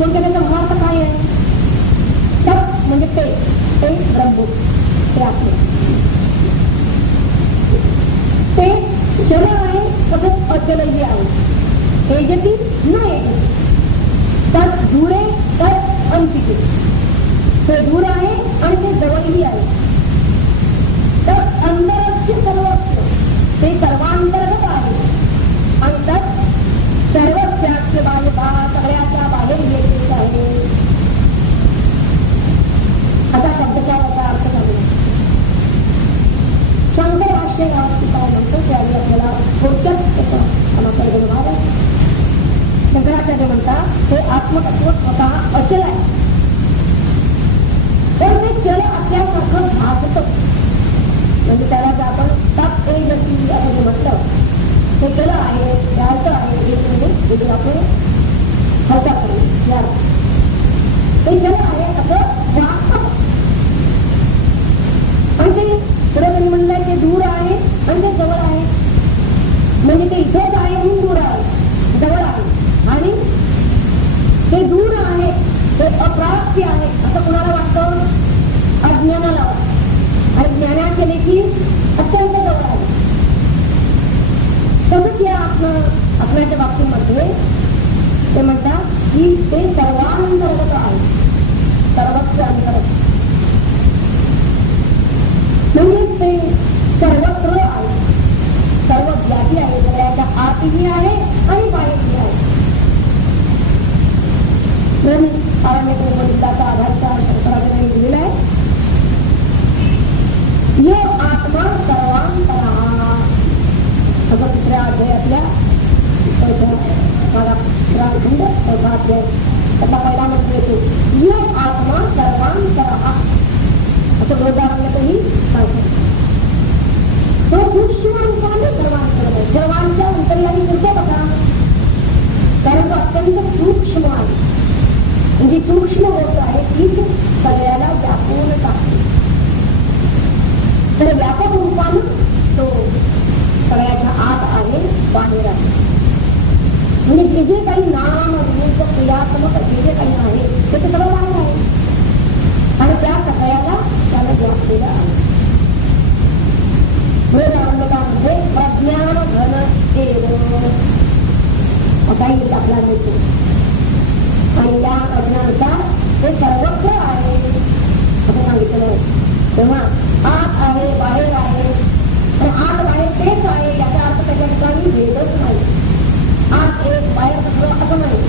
कोणत्या त्याचा भावार्थ काय आहे? तप म्हणजे ते ब्रह्मभूत, ते आपले ते चल आहे, तसंच अचलही आहे. तेजती न येते तत् दूरे तत् अंतिके, ते दूर आहे आणि ते जवळही आहे. तत् अंतरस्य सर्वस्य, ते सर्वांतर्गत आहे आणि तत् सर्वस्यास्य बाह्यता, सगळ्याच्या बाहेर येतेच आहे. असा शब्दशः अर्थ झाला. शंकर भाष्य यावरती काय म्हणतो त्यावेळी आपल्याला थोडक्यात त्याचा समाचार बनवावा आहे. शंकराचार्य म्हणतात हे आत्मतत्व स्वतः अचल आहे, पण ते चल असल्यासारखं भासतं. म्हणजे त्याला जर आपण तप तेजसी असं जे म्हटलं, ते चल आहे, ते अर्थ आहे, म्हणजे आपण हलका करू, ते चल आहे असं वाटतं. आणि ते पुढे म्हणलंय ते दूर आहे आणि ते जवळ आहे. म्हणजे ते इथंच आहे म्हणून दूर आहे, जवळ आहे. आणि ते दूर आहे, ते अप्राप्य आहे असं कुणाला वाटतं? अज्ञानाला वाटतं. आणि ज्ञानाचे देखील अत्यंत जवळ आहे. तसंच या आपल्याच्या बाबतीमध्ये ते म्हणतात की ते सर्वांतर्गत आहे, सर्वत्र अंतर्गत. म्हणजे ते सर्वत्र आहे, सर्व व्यापी आहे, सगळ्याच्या आतही आहे आणि बाहेरही आहे. आरण्यकोपनिषदाचा आधारचा शंकराचार्यांनी लिहिलेला आहे, यो आत्मा सर्वांतरा, असं तिसऱ्या अध्यायातल्या खंड अध्याय त्याचा पहिला मंत्र येतो, यो आत्मा सर्वांतरा, असं बृहदारण्यकही सांगतो. तो सूक्ष्म रूपाने सर्वांतर, सर्वांच्या अंतर्यामी करतो बघा, कारण तो अत्यंत सूक्ष्म आहे. म्हणजे सूक्ष्म होत आहे तीच सगळ्याला व्यापून टाकते. तर व्यापक रूपानं तो सगळ्याच्या आत आहे, बाहेर आहे. म्हणजे ते जे काही नाम रूप क्रियात्मक जे जे काही आहे ते सगळं बाहेर आहे आणि त्या सगळ्याला त्याला व्यापलेलं आहे. म्हणजे प्रज्ञान घन असाही आपला मिळतो. आणि या अज्ञानुसार ते सर्वत्र आहे असं सांगितलं आहे. तेव्हा आत आहे, बाहेर आहे, पण आत बाहेर तेच आहे याचा अर्थ त्याच्या ठिकाणी भेदच नाही. आत एक बाहेर सगळं असं नाही,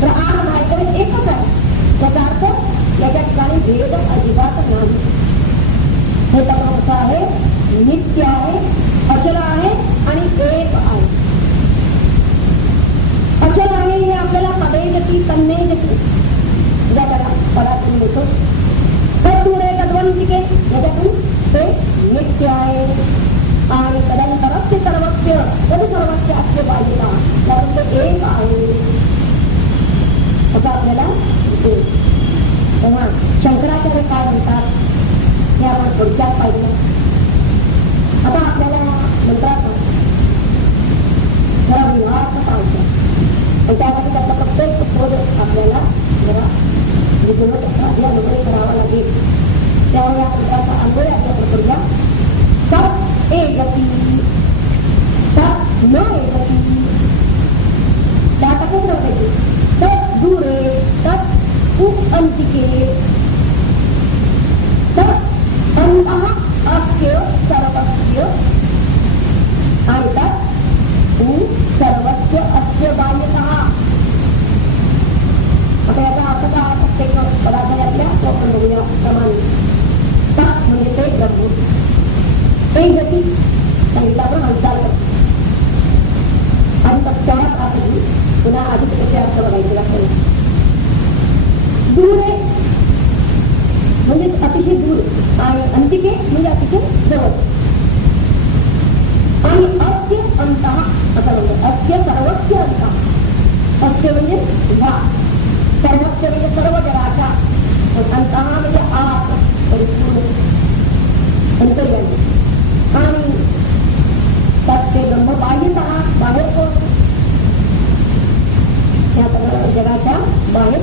तर आत बाहेर एकच आहे याचा अर्थ याच्या ठिकाणी भेद अजिबात नाही. हे तत्व असं आहे, नित्य आहे, अचल आहे आणि एक आहे. अचल आहे हे आपल्याला पदेजती तन्नेजती ज्याला पदातून मिळतो. तत्पुरे तद्वंतिके याच्यातून ते नित्य आहे. आणि तदंतरस्य सर्वस्य तदसर्वस्य अस्य बाह्यता, त्यातून ते एक आहे असं आपल्याला दिसते. तेव्हा शंकराचार्य काय म्हणतात हे आपण थोडक्यात पाहिलं. आता आपल्याला मंत्रात जरा विवाहाचं पाहायचं, आणि त्यासाठी त्याचा प्रत्येक शोध आपल्याला जरा विजय करावा लागेल. त्यामुळे या मंत्राचा अन्वय आपल्याला करूया. तत् एजती तत् न एजती, त्याचा कुठं पाहिजे? तत् दूरे तत् अंतिके तत् अंतः अस्य सर्वस्य आणि तत् सर्वस्य अस्य बाह्यतः. आता याचा अर्थ काय? प्रत्येक पदार्थातल्या तो आपण बघूया प्रमाणे. तत् म्हणजे ते ब्रह्म, ते गती सांगितलं आपण हालचाल करतो. आणि तत्काळात आपण पुन्हा आधी त्याचे अर्थ बघायचे लागतो. दूर आहे म्हणजे अतिशय दूर आणि अंतिके म्हणजे अतिशय जवळ. आणि अस्य अंतः असं म्हणतात. अस्य सर्वस्य अंतः, अस्य म्हणजे भाग, सर्वस्य म्हणजे सर्व जगाच्या, अंतः म्हणजे आत परिपूर्ण अंतर्यामी. आणि तस्य ब्रह्म बाह्यतः, बाहेर कोण? या जगाच्या बाहेर.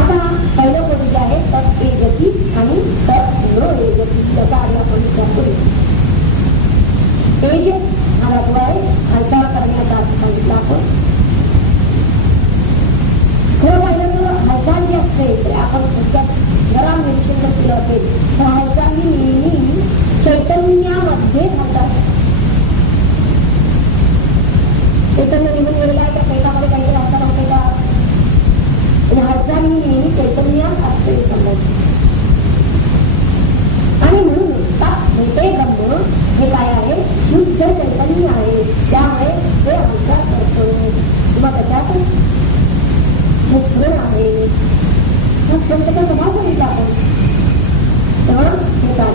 आता पहिलं कोण जे आहे तत् एजती आणि तत् न एजती त्याचा आधी आपण विचार करू. एज हा धातू आहे, हालचाल करण्याचा अर्थ सांगितला आपण. खरं पाहिलं तर हालचाल जी असते ते आपण पुस्तक जरा निरीक्षण केलं असेल तर हालचाल ही नेहमी चैतन्यामध्ये घालतात. चैतन्य निघून गेलेला आहे त्या चैतामध्ये काहीतरी हालचाल होते का? हालचाल ही नेहमी चैतन्यात असते समजते. आणि म्हणून ते ब्रह्म हे काय आहे? शुद्ध चैतन्य आहे. त्यामुळे ते हालचाल करतो किंवा त्याच्यात मुद्रण आहे. मग त्याचा स्वभाव बघितला आपण तेव्हा हे काय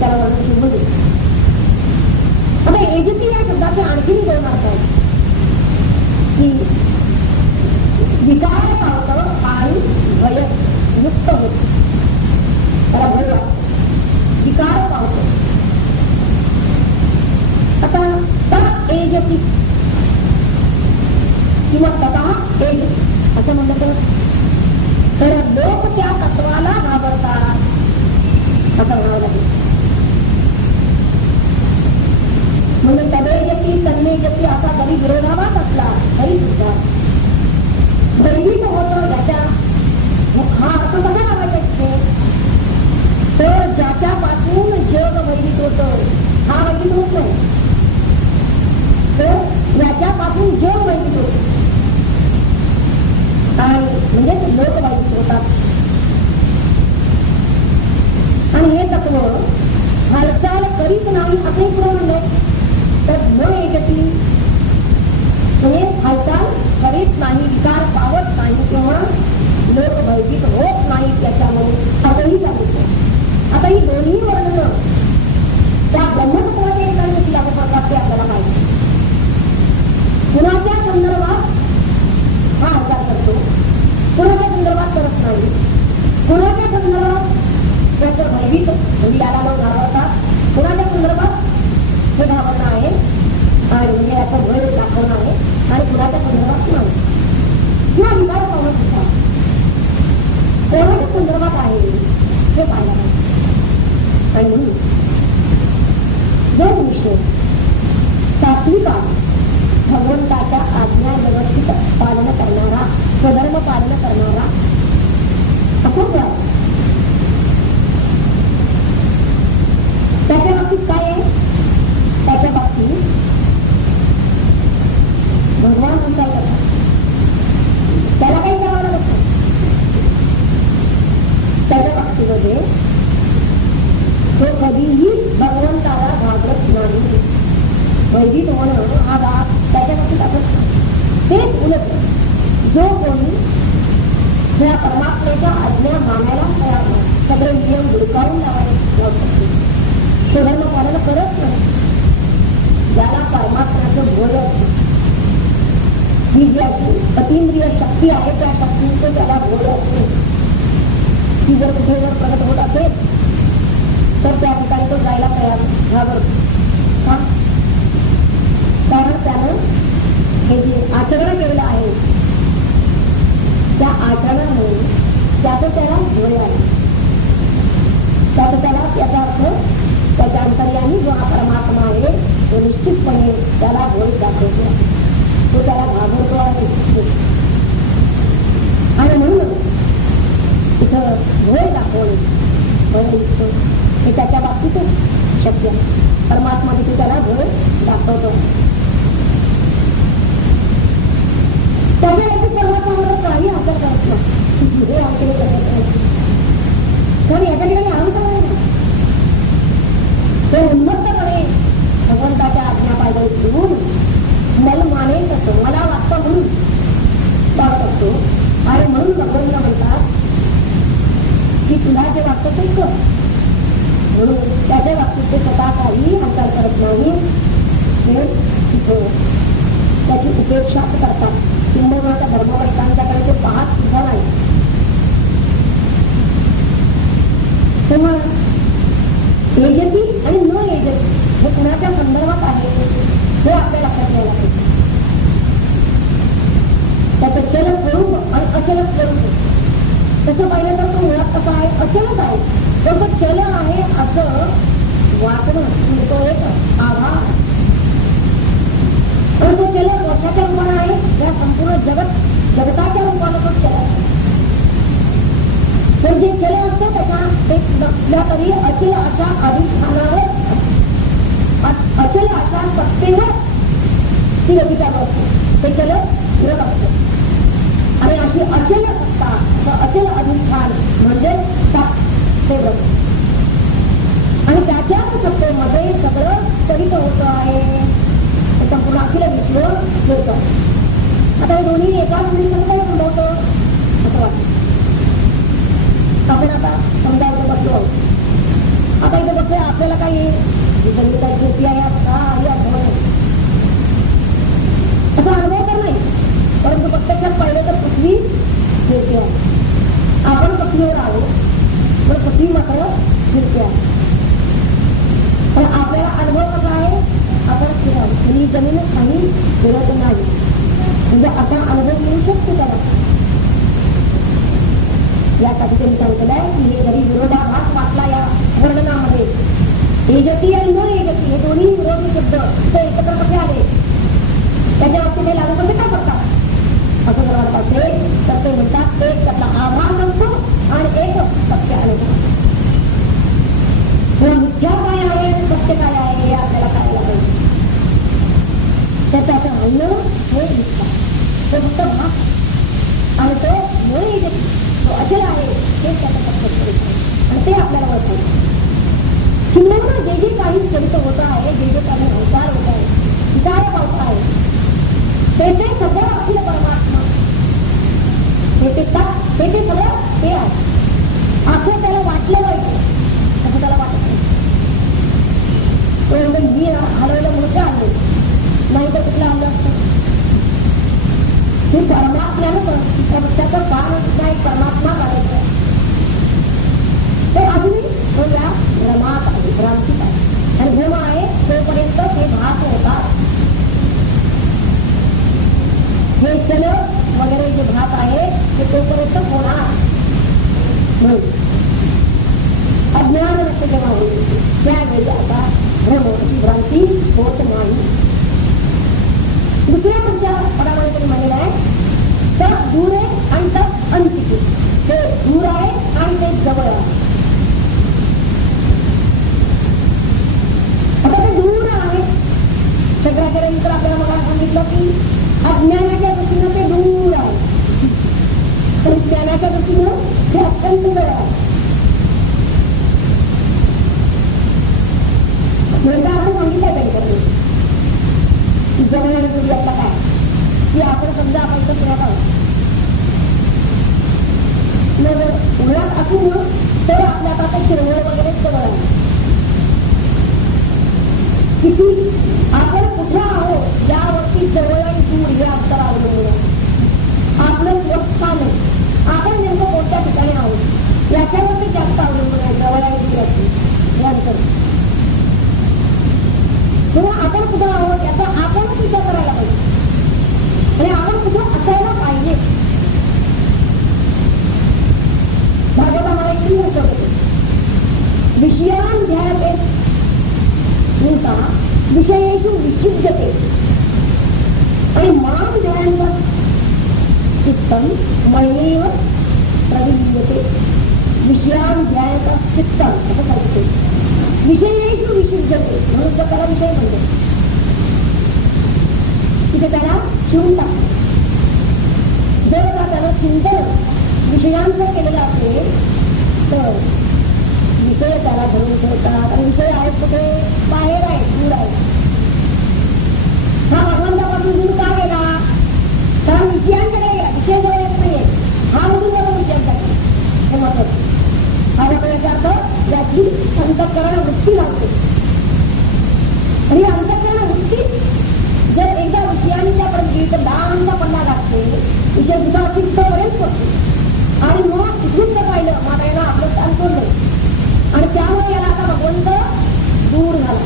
त्याला वर्णन बोलू. आता एजती या शब्दाचे आणखी दोन अर्थ आहेत की विकार पावतं आणि भय युक्त होत. त्याला भय विकार पावतो. आता तत् एजती किंवा तथा एज असं म्हणलं तर लोक त्या तत्वाला घाबरतात असं म्हणावं लागेल. म्हणून तदेजती तन्मेजती असा जरी विरोधाभास असला तरी सुद्धा भयभीत होतं ज्याच्या हा अर्थ कसा लावायचा असतो तर ज्याच्यापासून जग भयभीत होतं हा भयभीत होत नाही तर याच्यापासून जग भयभीत होत आणि म्हणजे लोक भयभीत होतात. आणि हे तत्व हालचाल करीत नाही असे पुढे म्हणले तर न एजती म्हणजे हालचाल करीत नाही, विकार पावत नाही किंवा लोक भयभीत होत नाही त्याच्यामुळे असंही सांगितलं. आता ही दोन्ही वर्णनं त्या ब्रह्मतत्वाच्या ठिकाणी कशी लागू पडतात ते आपल्याला माहिती. कुणाच्या संदर्भात हा हालचाल करतो, कुणाच्या संदर्भात करत नाही. कुणाच्या संदर्भात त्याचं भयभीत म्हणजे याला लोक घाबरतात, कुणाच्या संदर्भात हे घाबरणं आहे आणि म्हणजे याचं भय दाखवणं आहे आणि कुणाच्या संदर्भात नाही किंवा विकार पाहत होता कोणाच्या संदर्भात आहे हे पाहायला पाहिजे. आणि म्हणून जो मनुष्य सात्विक भगवंताच्या आज्ञा व्यवस्थित पालन करणारा, स्वधर्म पालन करणारा अपूर्ण त्याच्या बाबतीत काय आहे? त्याच्या बाबतीत भगवान विचार करतात. त्याला काही करावं लागत नाही. त्याच्या बाबतीमध्ये तो कधीही भगवंताला घाबरत नाही. भयभीत होणं हा भाग त्याच्या बाबतीत असत नाही. तेच उलट जो कोणी या परमात्म्याच्या आज्ञा मानायला तयार नाही, सगळे नियम धुडकावून लावायला तो धर्म पालन करत नाही, ज्याला परमात्म्याचं भोग असतं ही जी अशी अतींद्रिय शक्ती आहे त्या शक्तीचं त्याला भोग असते. ती जर कुठे जर प्रगट होत असेल तर त्या ठिकाणी तो जायला तयार घाबरतो. कारण त्यानं हे जे आचरण केलेलं आहे त्या आचरणामुळे त्याचं त्याला भय आहे. त्याचं त्याला त्याचा अर्थ त्याच्या अंतर्यामी जो हा परमात्मा आहे तो निश्चितपणे त्याला भय दाखवतो, तो त्याला घाबरतो आहे. आणि म्हणून तिथं भय दाखवणे भय दिसतो हे त्याच्या बाबतीतच शक्य आहे. परमात्मा तिथे त्याला भय दाखवतो. त्याच्या परमात्मा काही हालचाल करत नाही, हे हालचाल करत नाही. पण याच्या ठिकाणी अहंकार तो उन्मत्तपणे भगवंताच्या आज्ञा पायदळ घेऊन मला मानेल तसं मला वाटतं म्हणून वाटत असतो. आणि म्हणून भगवंत म्हणतात की तुला जे वाटतं ते कर. म्हणून त्याच्या बाबतीत ते स्वतः काही हालचाल करत नाही, त्याची उपेक्षा करतात. किंवा धर्मवंतांच्याकडे ते पाहत सुद्धा नाही. तेव्हा एजती आणि न एजती हे कुणाच्या संदर्भात आहे हे आपल्या लक्षात घ्यायला पाहिजे. त्याचं चल अचलच करू. तसं पाहिलं तर तो मुळात कसा आहे, अचलच आहे. पण तो चल आहे असं वाटणं म्हणजे तो एक आभार. पण तो चल कशाच्या रूपाने आहे, या संपूर्ण जगताच्या रूपाने तो चल आहे. पण जे चल असतं त्याच्या एक नसल्या तरी अचल अशा अधिष्ठानावर, अचल अशा सत्तेवर ती अधिकार असते. ते चल फिरत असतं. आणि अशी अचल सत्ता, अचल अधिष्ठान म्हणजे ते बघ. आणि त्याच्याच सत्तेमध्ये सगळं तरीच होत आहे. संपूर्ण अखिल विश्व होत. आता हे दोन्ही एकाच वेळी कसं काय संभवतं असं वाटतं. आपण आता समजा इथे बसलो आहोत. आता इथे बसले आपल्याला काही ज्योती आहे असा अनुभव तर नाही. परंतु प्रत्यक्षात पाहिलं तर पृथ्वी फिरते आहे. आपण पृथ्वीवर आहोत पण पृथ्वी मात्र फिरते आहे. पण आपल्याला अनुभव कसा आहे, आपण फिरावं. ही जमीन काही फिरत नाही म्हणजे आपण अनुभव घेऊ शकतो त्याला. यासाठी त्यांनी सांगितलं आहे की हे जरी विरोधाभास वाटला या वर्णनामध्ये, एजती आणि न एजती हे दोन्ही विरोधी शब्द ते एकत्र कसे आले, त्याच्या बाबतीत हे लागू कसे का करतात असं जर वाटत असेल तर ते म्हणतात एक त्यातला आभार नसतो आणि एक सत्य अनुभव. मिथ्या काय आहे, सत्य काय आहे हे आपल्याला कळायला पाहिजे. त्याचं म्हणणं हे मिथ्या, तो फक्त भास आणि तो न एजती तो अचल आहे हे त्याचं फक्त आणि ते आपल्याला ओळखायचं. किंवा जे जे काही चरित होत आहे, जे जे काही अवतार होत आहे, विचार पावत आहे, ते सगळं अखिल परमात्मा ते सगळं ते आहे असं त्याला वाटलं पाहिजे. असं त्याला वाटत नाही. मी हलवलं मोठं आलो नाही तर कुठलं आलं असतं. हे परमात्म्यानं त्याचं कारण सुद्धा एक परमात्मा करायचं ते अजूनही तो या भ्रमात आहे, भ्रांतीत आहे. आणि भ्रम आहे तोपर्यंत ते भास होतात. हे चल वगैरे जे भात आहे ते तोपर्यंत होणार म्हणून अज्ञान नसते जेव्हा होईल त्यावेळी आता भ्रांती होत नाही. दुसऱ्या पुढच्या पदामध्ये त्यांनी म्हणलेलं आहे तर दूर आहे आणि तर अंतिके. ते दूर आहे आणि ते जवळ आहे. आता ते दूर आहे शंकराचार्यांनी आपल्याला मला सांगितलं की अज्ञानाच्या दृष्टीनं ते दूर आहे, पण ज्ञानाच्या दृष्टीनं ते अत्यंत जवळ आहे. म्हणजे आपण सांगितलं त्यांच्याकडे जवळ आणि दूर यातला काय की आपण समजा आपण तर पुण्यात आहोत, मग उन्हात असून तर आपल्या आता शिरवळ वगैरे जवळ आहे. किती आपण कुठं आहोत यावरती जवळ आणि दूर हे अंतर अवलंबून आहे. आपलं स्थान आपण नेमकं कोणत्या ठिकाणी आहोत याच्यावरती जास्त अवलंबून आहे जवळ आणि दूर हे अंतर. तेव्हा आपण कुठं आहोत याचा आपणच विचार करायला पाहिजे आणि आपण कुठं असायला पाहिजे. भागवतामध्ये एक होतं विषयान ध्यायते विषयेषु विचिद्यते आणि मां ध्यायन्त चित्तं मयैव प्रविलीयते. विषयान ध्यायत चित्तं असं सांगते. विषयेषु विचिद्यते म्हणून त्याला विषय म्हणतो. तिथे त्याला शिवून टाकतो. जर का त्याला चिंतन विषयांचं केलेलं असेल तर विषय त्याला धरून ठेवतात आणि विषय आहेत कुठे बाहेर आहे, दूर आहे. हा भगवंतापासून दूर का गेला? कारण विषयांकडे गेला. विषय जवळ येत नाहीये. हा म्हणून गेला विषयांकडे. हे महत्वाचं. हा याचा अर्थ याची अंतःकरण वृत्ती लागते आणि अंतःकरण वृत्ती जर एकदा विषयांच्या पर्यंत लांबचा पल्ला लागते, विषय सुद्धा चित्तापर्यंत पडतो आणि मग तिथून तर पाहिलं मला याला आपलं स्थान सोडलं आणि त्यामुळे याला आता भगवंत दूर झाला.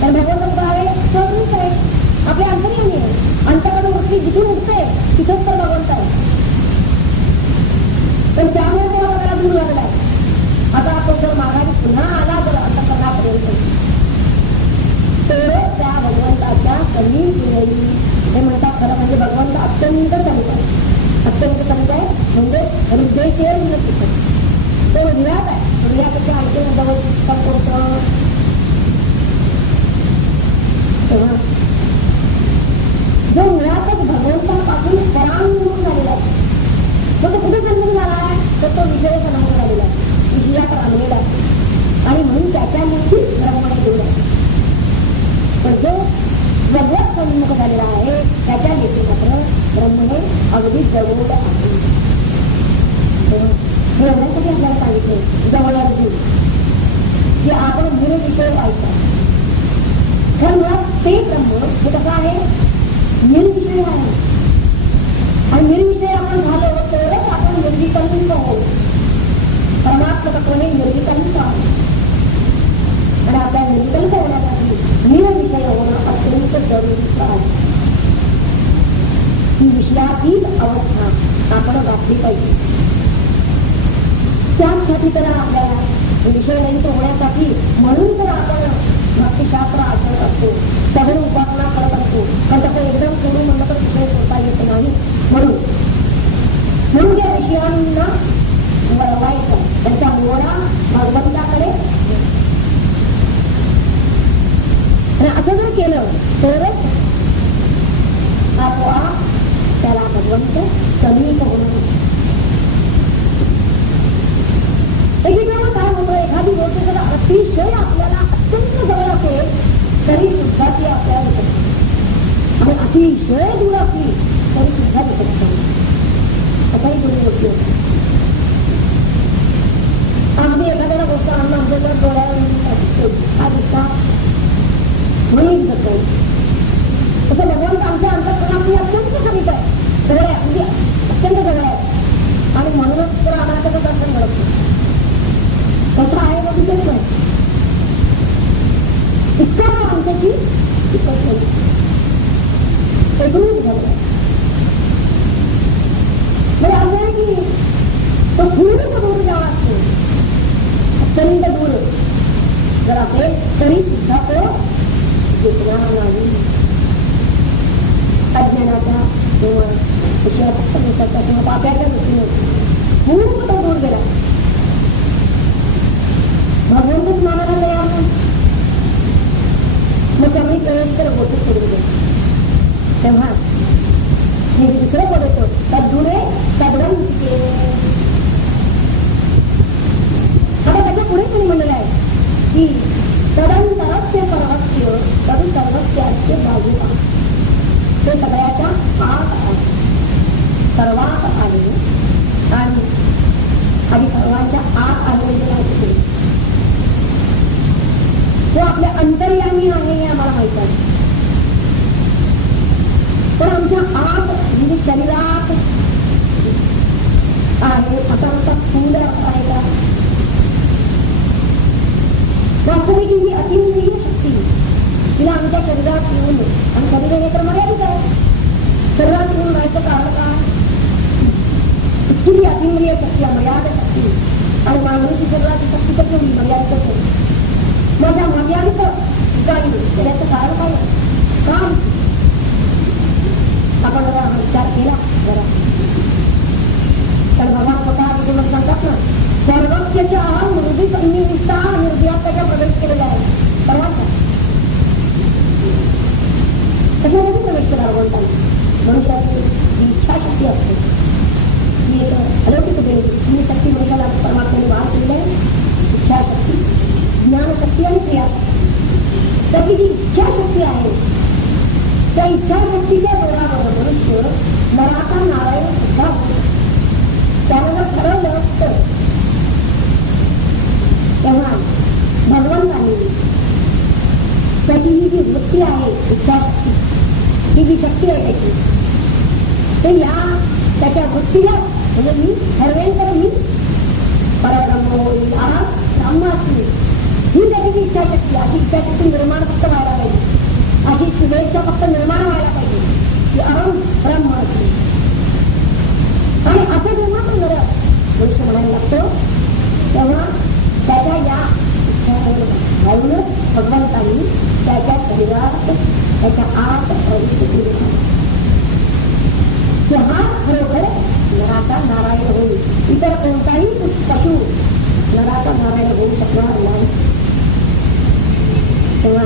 तर भगवंत आहे तर दूर आहे आपल्या अंतर्यामी आहे. अंतःकरण वृत्ती जिथून उठते तिथंच तर भगवंत तो निरात आहे. हृदयापेक्षा आणखी जवळ होतं. तेव्हा जो मुळातच भगवंतापासून परांगमुख झालेला आहे, मग तो कुठे जन्म झाला आहे, तर तो विषय सन्मुख झालेला आहे, विषयात आणलेला आहे. आणि म्हणून त्याच्यामुळे ब्रह्मणे दूर आहे. पण जो भगवत सन्मुख झालेला आहे त्याच्या हेतू मात्र ब्रह्मणे अगदी जवळ आहे. हे एवढ्यासाठी आपल्याला सांगितले जवळ अगदी की आपण निर्विषय व्हायचं. तर मुळात ते ब्रह्म हे कसं आहे, निर्विषय आहे. आणि निर्विषय आपण झालो तरच आपण निर्विकल्प होऊ. परमात्मा तत्वाने निर्विकल्प आहे. आणि आपल्या निर्विकल्प होण्यासाठी निर्विषय होणं अत्यंत जरुरी आहे. ही विषयातीत अवस्था आपण गाठली पाहिजे. त्यासाठी तर आपल्याला विषय रहित होण्यासाठी म्हणून तर आपण भक्तिशास्त्र आचरत असतो, सगळी उपासना करत असतो. पण तसं एकदम सोडून म्हणलं तर विषय होता येत नाही. म्हणून त्या विषयांना वळवायचं, त्यांचा मोडा भगवंताकडे. आणि असं जर केलं तरच आपोआप त्याला भगवंत समीप होणार. एकीकडे काय होतं, एखादी गोष्ट जर अतिशय आपल्याला अत्यंत जवळ असेल तरी सुद्धा ती आपल्याला दिसत, आणि अतिशय दूर असली तरी सुद्धा दिसत नाही. असाही दोन्ही गोष्टी होतात. अगदी एखाद्याला गोष्ट आणणं आमच्या जर डोळ्याला हा दिसता म्हणून दिसत नाही. तसं भगवंत आमच्या अंतःकरणातून अत्यंत समीप आहे, जवळ आहे, अगदी अत्यंत जवळ आहे. आणि म्हणूनच तर आम्हाला त्याचं दर्शन मिळत नाही. कसं आहे मग तिथेच नाही इतका आमच्याशी एकच नाही, एकूणच झालं. म्हणजे असं आहे की तो पूर्ण दूर जावा असतो, अत्यंत दूर जर असेल तरी सुद्धा तो दिसणार नाही. अज्ञानाच्या किंवा विषयाच्या किंवा पाप्याच्या दृष्टीने पूर्ण तो दूर गेला. भगवंतच मानाला तयार नाही, मग कमी प्रवेश तर होते सोडून गेले. तेव्हा हे दुसरं बोलतो तद्दुरे तद्वंतिके. आता त्याच्या पुढे कोणी म्हणलेलं आहे की तदंतरस्य सर्वस्य तदु सर्वस्यास्य बाजूला. ते सगळ्याच्या आत आहे, सर्वात आले आणि आधी सर्वांच्या आत आलेले आहे. तो आपल्या अंतर्यामी आहे हे आम्हाला माहित आहे. पण आमच्या आत म्हणजे शरीरात आहे असा स्थूल आहे का? वास्तविक ही अतिंद्रिय शक्ती तिला आमच्या शरीरात येऊन, आणि शरीर हे तर मर्यादित आहे, शरीरात येऊन राहायचं कारण काय? इतकी अतिंद्रिय शक्ती मर्यादित शक्ती, आणि मानवाची शरीराची शक्ती तर केवढी मर्यादितच आहे. माझ्या मर्यादित ठिकाणी त्याचं कारण काय? काम आपण जरा विचार केला जरा तर भगवान स्वतः तिथे मग सांगतात ना, सर्वस्यच्या मृदी निष्ठा हृदयात त्याच्या प्रवेश केलेला आहे. सर्वांचा कशामध्ये प्रवेश केला भगवंताने? मनुष्याची इच्छाशक्ती असते, ही एक अलौकिक देवी ही शक्ती मनुष्याला परमात्म्याने वाढ केलेली आहे. इच्छाशक्ती, ज्ञानशक्ती आणि क्रिया. त्याची जी इच्छाशक्ती आहे त्या इच्छाशक्तीच्या जोरावर मनुष्य नराचा नारायण सुद्धा त्याला जर ठरवलं तर तेव्हा भगवंताने त्याची ही जी वृत्ती आहे इच्छाशक्ती, ही जी शक्ती आहे त्याची, ते या त्याच्या वृत्तीला म्हणजे मी ठरवेल तर मी परब्रह्म होईल, ब्रह्मास्मी, ही त्याची इच्छाशक्ती. अशी इच्छाशक्ती निर्माण फक्त व्हायला पाहिजे, अशी शुभेच्छा फक्त निर्माण व्हायला पाहिजे की अहम ब्रह्मास्मी. आणि असं जेव्हा तो मनुष्य म्हणायला लागतो तेव्हा त्याच्या या इच्छा भगवंतांनी त्याच्या शरीरात त्याच्या आत प्रविष्ट केली. हा खरोखर नराचा नारायण होईल. इतर कोणताही पशु नराचा नारायण होऊ शकणार नाही. तेव्हा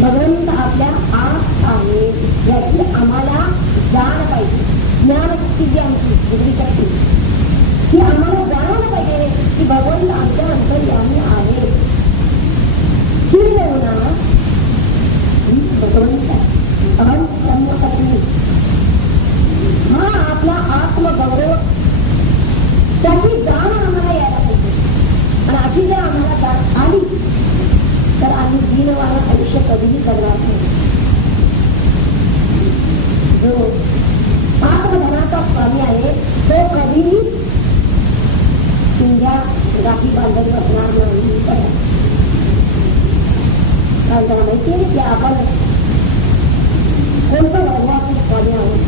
भगवंत आपल्या आत आहे याची आम्हाला जाण पाहिजे. ज्ञानशक्ती जी आमची बुद्धिशक्ती ही आम्हाला जाणवलं पाहिजे की भगवंत आमच्या अंतर्यामी आहे. ही भावना भगवंत अहम ब्रह्मपत्नी हा आपला आत्मगौरव त्याची जाण आम्हाला यायला पाहिजे. आणि अशी जर आम्हाला जाण आली तर आम्ही दीनवान आयुष्य कधीही करणार नाही. जो आत्मधनाचा स्वामी आहे तो कधीही तुमच्या गाठी बांधत बसणार नाही. कारण त्याला माहिती आहे की आपण कोणतं भगवान स्वामी आहोत.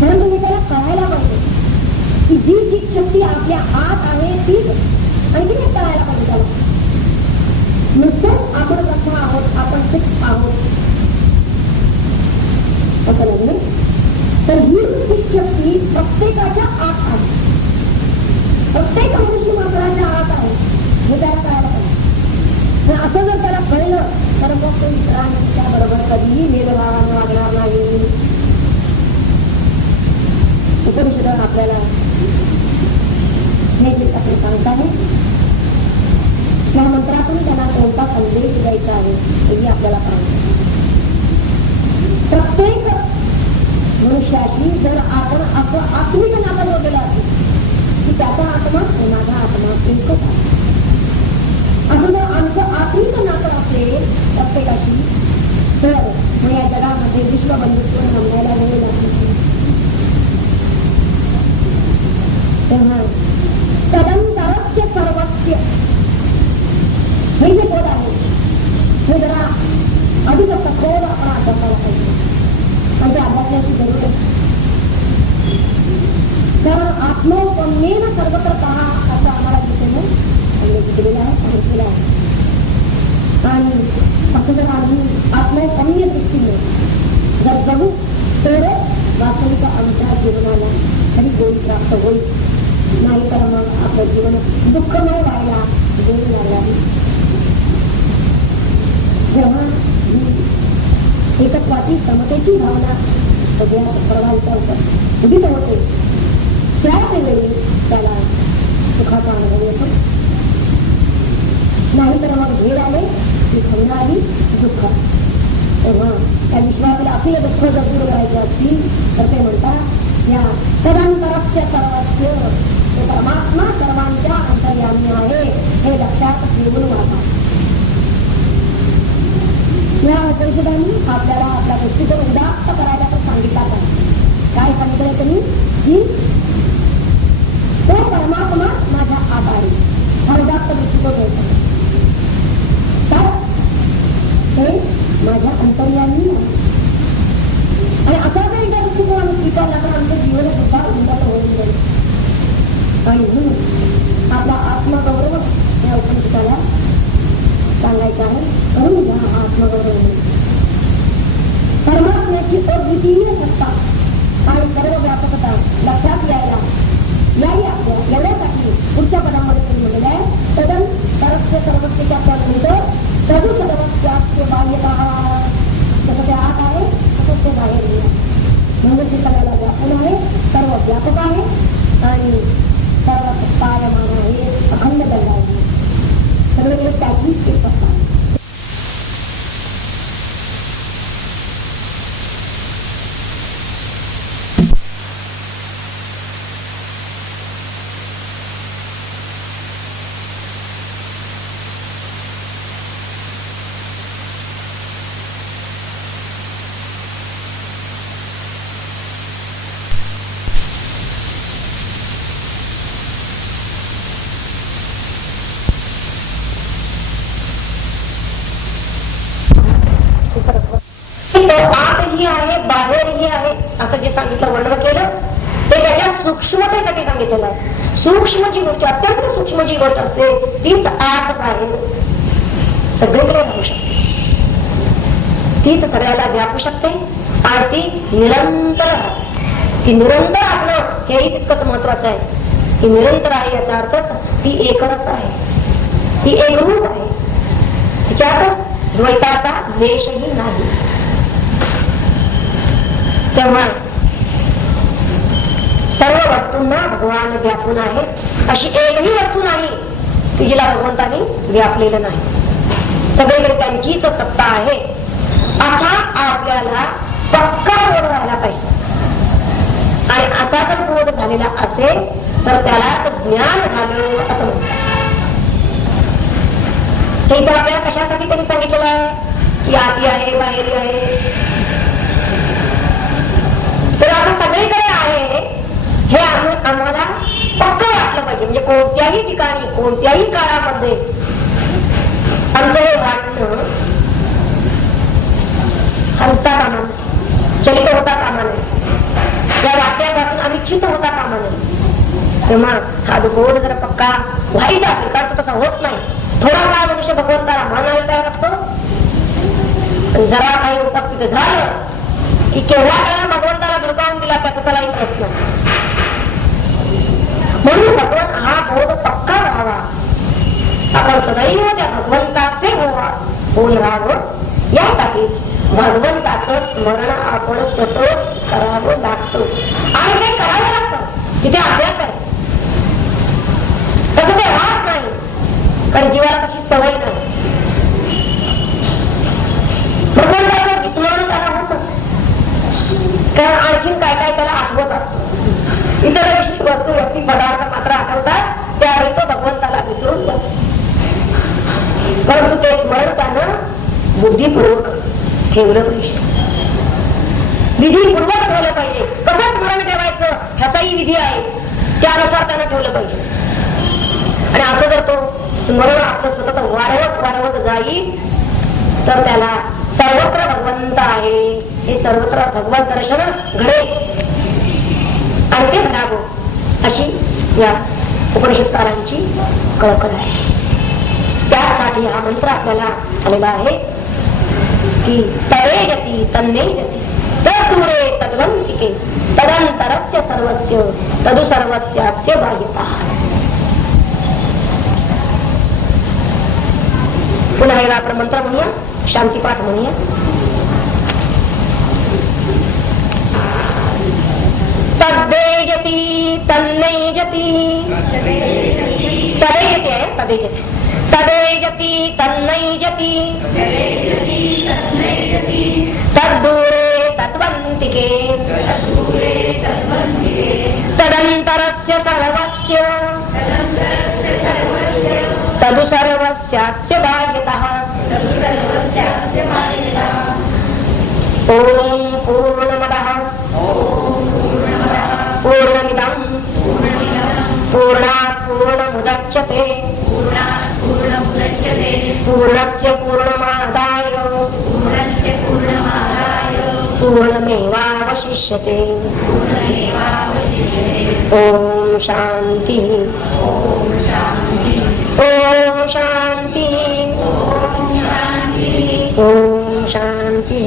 म्हणून तुम्ही त्याला कळायला पाहिजे की जी शक्ती आपल्या आत आहे तीच आणखी कळायला पाहिजे त्याला. नुसतं आपण कसं आहोत, आपण सुख आहोत असं नाही. तर ही शक्ती प्रत्येकाच्या आत आहे, प्रत्येक मनुष्य मात्राच्या आत आहे हे त्याला कळायला पाहिजे. असं जर त्याला कळलं तर मग तो इतरांच्या बरोबर कधीही भेदभावाने वागणार नाही. उपनिषद आपल्याला हे जे आपण सांगत आहे त्या मंत्रातून त्यांना कोणता संदेश द्यायचा आहे हेही आपल्याला सांगतो. प्रत्येक मनुष्याशी जर आपण असं आत्मिक नातं जोडलेलं असेल की त्याचा आत्मा माझा आत्मा एकच आहे असं जर आमचं आत्मिक नातं असेल प्रत्येकाशी तर मग या जगामध्ये विश्वबंधुत्व म्हणण्याला वेळ लागतो. तेव्हा तदंतरस्य सर्वस्य हे जे पद आहे हे जरा अधिक सखोल आपण अभ्यासाला पाहिजे. म्हणजे अभ्यासाची जरूर आहे. कारण आत्मोपन्येन सर्वत्र पहा असं आम्हाला दिसेल दिलेलं आहे, सांगितलेलं आहे. आणि असं जर आम्ही आत्मोपन्य दृष्टीने जर जगू तर वास्तविक आमच्या जीवनाला तरी गोळी प्राप्त होईल. नाही तर मग आपलं जीवन दुःखमय व्हायला वेळ लागला. जेव्हा एकत्वाची समतेची भावना प्रभावित उदित होते त्याच वेळी त्याला सुखाचा अनुभव येतो. नाही तर मग भेद आले की खवणारी दुःख. तेव्हा त्या विश्वातील अखिल दुःख जर दूर करायचे असतील तर ते म्हणतात या तदंतरस्य सर्वस्य ते परमात्मा सर्वांच्या अंतर्यामी आहे हे लक्षात ठेवून वाचा. या परिषदांनी आपल्याला आपल्या दृष्टीकोन उदात्त करायला तर सांगितला आहे. काय सांगितलं त्यांनी की तो परमात्मा माझ्या आधारी हा उदात्त दृष्टीकोन होता. तर ते माझ्या अंतर्यामी आहे. आणि असा जर एकदा दृष्टिकोन आम्ही स्वीकारला तर आमचं जीवन सुद्धा उन्नत होईल नाही. आणि म्हणून आपला आत्मगौरव या उपनिषदाला सांगायचं आहे. करून घ्या आत्मगौरव. परमात्म्याची अद्वितीय सत्ता आणि सर्व व्यापकता लक्षात यायला याही आपल्या एवढ्यासाठी पुढच्या पदामध्ये तुम्ही म्हणलेलं आहे तदन तरस्य सर्वस्यच्या पद तदु सर्वस्यास्य बाह्यतः. जसं ते आत आहे तसंच ते बाहेर आहे. म्हणजे ते सगळ्याला व्यापून आहे, सर्व व्यापक आहे आणि सर्व पायमान आहे, अखंड दंड आहे. सगळे त्याचीच एक सत्ता आहे. आतही आहे बाहेरही आहे असं जे सांगितलं वर्णन केलं ते त्याच्या सूक्ष्मतेसाठी सांगितलेलं आहे. सूक्ष्म जी गोष्ट अत्यंत सूक्ष्म जी गोष्ट असते तीच आत बाहेर सगळीकडे राहू शकते. तीच सगळ्याला व्यापू शकते आणि ती निरंतर राहते. ती निरंतर असणं हेही तितकंच महत्वाचं आहे. ती निरंतर आहे याचा अर्थच ती एकरस आहे, ती एकरूप आहे, तिच्यात द्वैताचा लेशही नाही. तेव्हा सर्व वस्तूंना भगवान व्यापून आहे, अशी एकही वस्तू नाही की जिला भगवंताने व्यापलेलं नाही. सगळीकडे त्यांचीच सत्ता आहे असा आपल्याला पक्का बोध व्हायला पाहिजे. आणि असा जर बोध झालेला असेल तर त्याला ज्ञान झालं असं म्हणतात. हे तर आपल्याला कशासाठी त्यांनी सांगितलेलं आहे की आती आहे बाहेरी आहे, तर आता सगळीकडे आहे हे आम्हाला पक्क वाटलं पाहिजे. म्हणजे कोणत्याही ठिकाणी कोणत्याही काळामध्ये आमचं हे वाटणं हलता कामा नये, चलित होता कामा नये, या वाक्यापासून आम्ही च्युत होता कामा नये. तेव्हा हा बोध जर पक्का व्हायचा असेल, कारण तो तसा होत नाही. थोडा काळ मनुष्य भगवंताला मानायला तयार असतो, जरा काही उपस्थित झालं की केव्हा त्याला भगवंताला धुडकावून दिला त्याचा त्यालाही प्रश्न. म्हणून भगवंत हा बोध पक्का व्हावा, आपण सदैव त्या भगवंताचे होऊन राहावं, यासाठीच भगवंताचं स्मरण आपण सतत करावं लागतं. आणि ते करावं लागतं, तिथे अभ्यास आहे, तसं ते राहत नाही, कारण जीवाला तशी सवय नाही. भगवंताचं विस्मरण त्याला होतं, कारण आणखीन काय काय त्याला आठवत असतं. इतर विषयी वस्तू व्यक्ती पदार्थ मात्र आठवतात, त्यावेळी तो भगवंताला विसरून जातो. परंतु ते स्मरण त्यानं बुद्धिपूर्वक ठेवलं पाहिजे, विधीपूर्वक ठेवलं पाहिजे. कसं स्मरण ठेवायचं ह्याचाही विधी आहे, त्यानुसार त्यानं ठेवलं पाहिजे. आणि असं जर तो स्मरण आपलं स्वतः वाढवत वाढवत जाईल तर त्याला सर्वत्र भगवंत आहे हे सर्वत्र भगवत दर्शन घडेल आणि ते घडावं अशी या उपनिषदकारांची कळकळ आहे. त्यासाठी हा मंत्र आपल्याला आलेला आहे की तदेजती तन्नेजती तद्दूरे तद्वंतिके तदंतरस्य सर्वस्य तदुसर्वस्यास्य बाह्यतः. पुन्हा एकदा आपण मंत्र म्हणूया, शांतीपाठ म्हणूया. तद्देजती तन्नेजती तदेजती आहे, तदेजती तदेजती तन्नैजती तद्दूरे तद्वंतिके तदंतरस्य सर्वस्य तदुसर्वस्यास्य बाह्यतः. ओम पूर्णमदः पूर्णमिदं पूर्णात् पूर्णमुदच्यते पूर्णस्य पूर्णमादाय पूर्णमेवावशिष्यते. ओम शांति ओम शांति ओम शांति.